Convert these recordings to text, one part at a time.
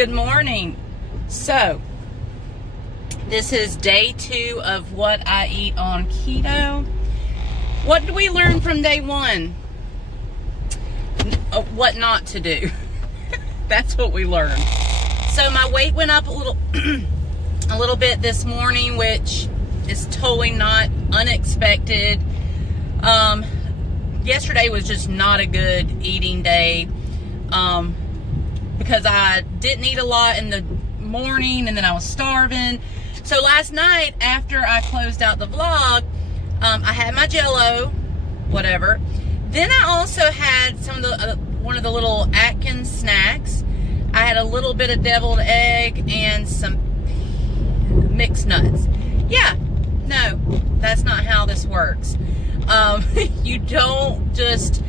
Good morning. So, this is day 2 of what I eat on keto. What did we learn from day 1? What not to do. That's what we learned. So my weight went up a little bit this morning, which is totally not unexpected. Yesterday was just not a good eating day. Because I didn't eat a lot in the morning and then I was starving. So last night after I closed out the vlog, I had my Jell-O, whatever. Then I also had some of the one of the little Atkins snacks. I had a little bit of deviled egg and some mixed nuts. Yeah, no, that's not how this works. You don't just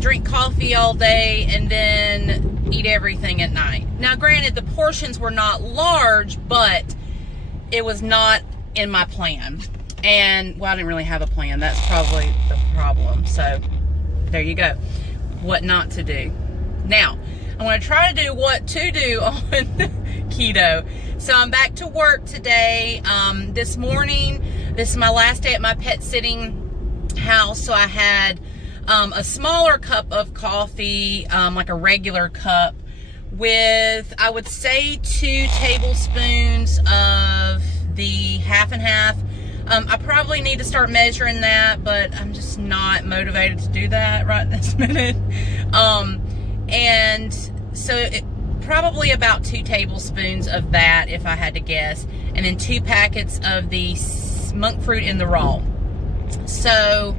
drink coffee all day and then eat everything at night. Now, granted, the portions were not large, but it was not in my plan. And, well, I didn't really have a plan. That's probably the problem. So, there you go. What not to do. Now, I'm going to try to do what to do on keto. So, I'm back to work today. This morning, this is my last day at my pet sitting house. So, I had a smaller cup of coffee, like a regular cup, with, I would say, 2 tablespoons of the half and half. I probably need to start measuring that, but I'm just not motivated to do that right this minute. And so probably about 2 tablespoons of that, if I had to guess, and then 2 packets of the monk fruit in the raw. So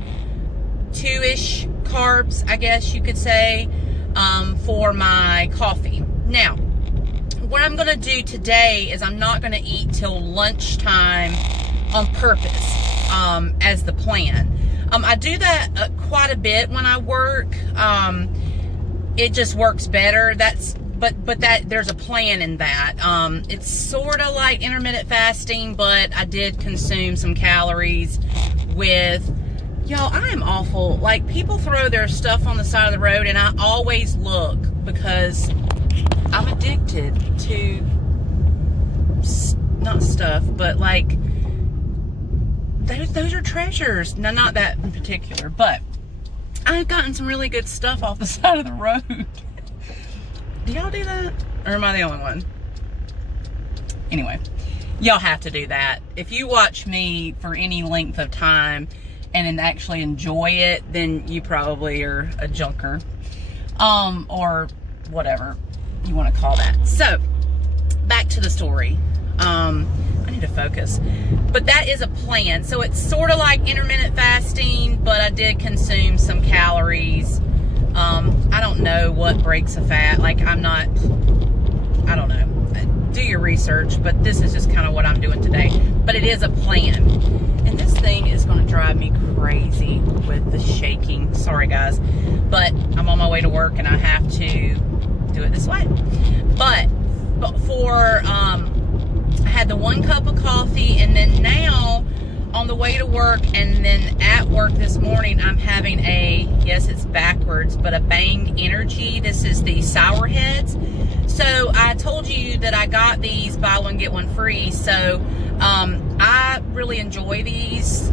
2-ish carbs, I guess you could say, for my coffee. Now, what I'm going to do today is I'm not going to eat till lunchtime on purpose, as the plan. I do that quite a bit when I work. It just works better. But there's a plan in that. It's sort of like intermittent fasting, but I did consume some calories with... Y'all, I am awful. Like, people throw their stuff on the side of the road, and I always look because I'm addicted to, not stuff, but like, those are treasures. Now, not that in particular, but I've gotten some really good stuff off the side of the road. Do y'all do that? Or am I the only one? Anyway, y'all have to do that. If you watch me for any length of time and actually enjoy it, then you probably are a junker, or whatever you want to call that. So, back to the story. I need to focus. But that is a plan. So it's sort of like intermittent fasting, but I did consume some calories. I don't know what breaks a fat. Like, I don't know. Do your research, but this is just kind of what I'm doing today. But it is a plan. And this thing is going to drive me crazy with the shaking. Sorry, guys. But I'm on my way to work, and I have to do it this way. But for, I had the 1 cup of coffee, and then now, on the way to work, and then at work this morning, I'm having yes, it's backwards, but a Bang Energy. This is the Sour Heads. So I told you that I got these buy one, get one free. So I really enjoy these.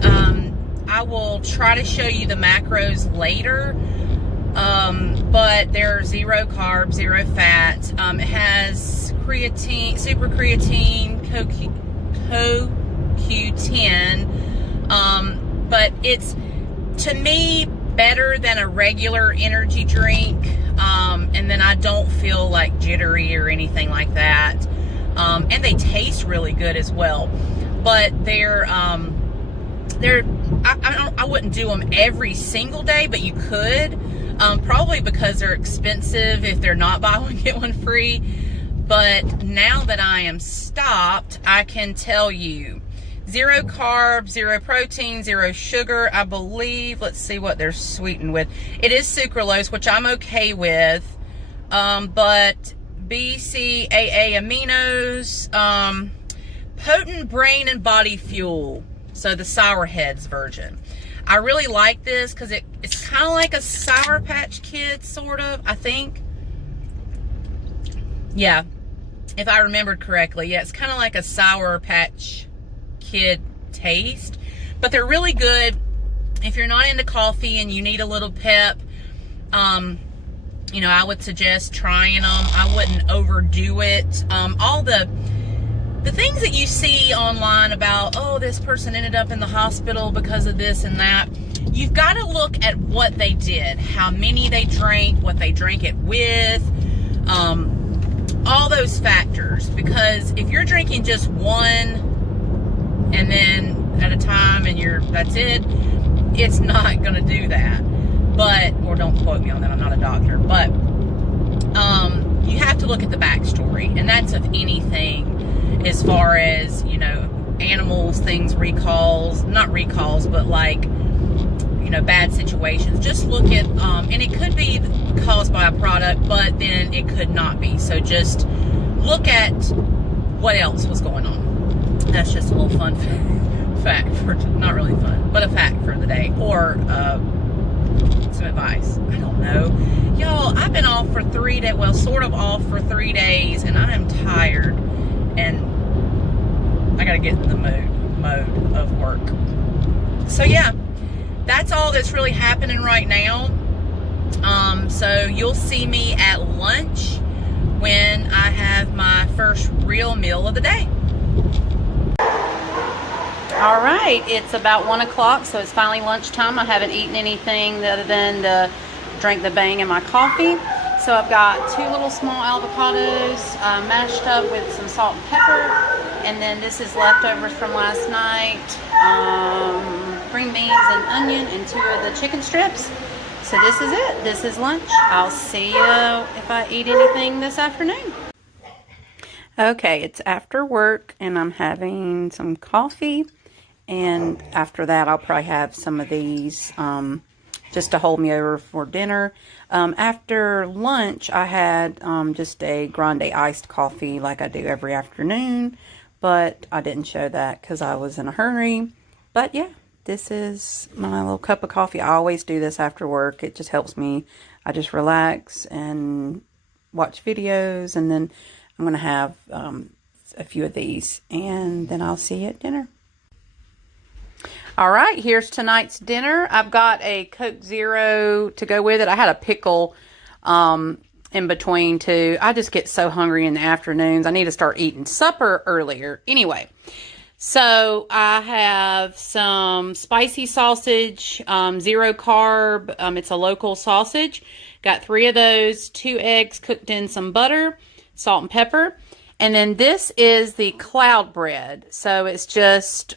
I will try to show you the macros later. But they're 0 carbs, 0 fat. It has creatine, super creatine, CoQ10. But it's, to me, better than a regular energy drink. And then I don't feel like jittery or anything like that. And they taste really good as well. But I wouldn't do them every single day, but you could. Probably because they're expensive if they're not buy one, get one free. But now that I am stopped, I can tell you 0 carbs, 0 protein, 0 sugar, I believe. Let's see what they're sweetened with. It is sucralose, which I'm okay with. But BCAA aminos, potent brain and body fuel. So the Sour Heads version. I really like this because it's kind of like a Sour Patch Kid, sort of, I think. Yeah, if I remembered correctly, yeah, it's kind of like a Sour Patch Kid taste, but they're really good if you're not into coffee and you need a little pep. You know, I would suggest trying them. I wouldn't overdo it. All the things that you see online about, oh, this person ended up in the hospital because of this and that, you've got to look at what they did, how many they drank, what they drank it with, all those factors. Because if you're drinking just one and then at a time and that's it, it's not going to do that. But, or don't quote me on that, I'm not a doctor, but you have to look at the backstory, and that's of anything as far as, you know, animals, things, recalls, not recalls, but like, you know, bad situations. Just look at, and it could be caused by a product, but then it could not be. So just look at what else was going on. That's just a little fun fact for, not really fun, but a fact for the day, or some advice. I don't know. Y'all, I've been off for 3 days, well, sort of off for 3 days, and I am tired, and I gotta get in the mode of work. So yeah, that's all that's really happening right now. So you'll see me at lunch when I have my first real meal of the day. All right, it's about 1 o'clock, so it's finally lunchtime. I haven't eaten anything other than to drink the Bang in my coffee. So I've got 2 little small avocados mashed up with some salt and pepper, and then this is leftovers from last night, green beans and onion, and 2 of the chicken strips. So this is it. This is lunch. I'll see you if I eat anything this afternoon. Okay, it's after work, and I'm having some coffee. And after that, I'll probably have some of these just to hold me over for dinner. After lunch, I had just a grande iced coffee like I do every afternoon. But I didn't show that because I was in a hurry. But yeah, this is my little cup of coffee. I always do this after work. It just helps me. I just relax and watch videos. And then I'm going to have a few of these. And then I'll see you at dinner. All right, here's tonight's dinner. I've got a Coke Zero to go with it. I had a pickle in between too. I just get so hungry in the afternoons. I need to start eating supper earlier. Anyway, so I have some spicy sausage, 0 carb. It's a local sausage. Got 3 of those, 2 eggs cooked in some butter, salt and pepper. And then this is the cloud bread. So it's just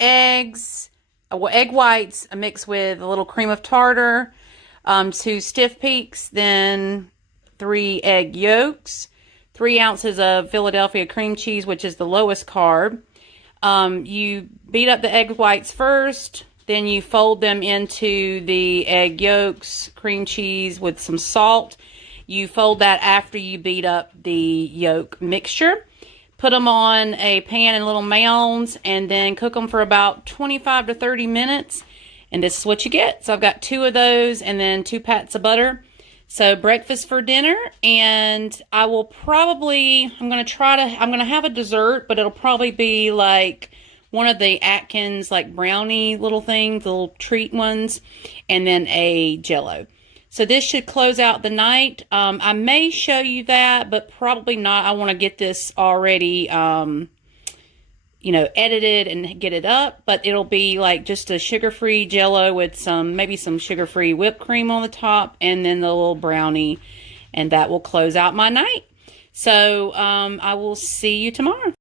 eggs, egg whites mixed with a little cream of tartar, 2 stiff peaks, then 3 egg yolks, 3 ounces of Philadelphia cream cheese, which is the lowest carb. You beat up the egg whites first, then you fold them into the egg yolks, cream cheese with some salt. You fold that after you beat up the yolk mixture. Put them on a pan in little mounds and then cook them for about 25 to 30 minutes. And this is what you get. So I've got 2 of those and then 2 pats of butter. So breakfast for dinner. And I will probably, I'm going to have a dessert, but it'll probably be like one of the Atkins like brownie little things, little treat ones, and then a Jell-O. So this should close out the night. I may show you that, but probably not. I want to get this already, you know, edited and get it up. But it'll be like just a sugar-free Jell-O with maybe some sugar-free whipped cream on the top, and then the little brownie, and that will close out my night. So I will see you tomorrow.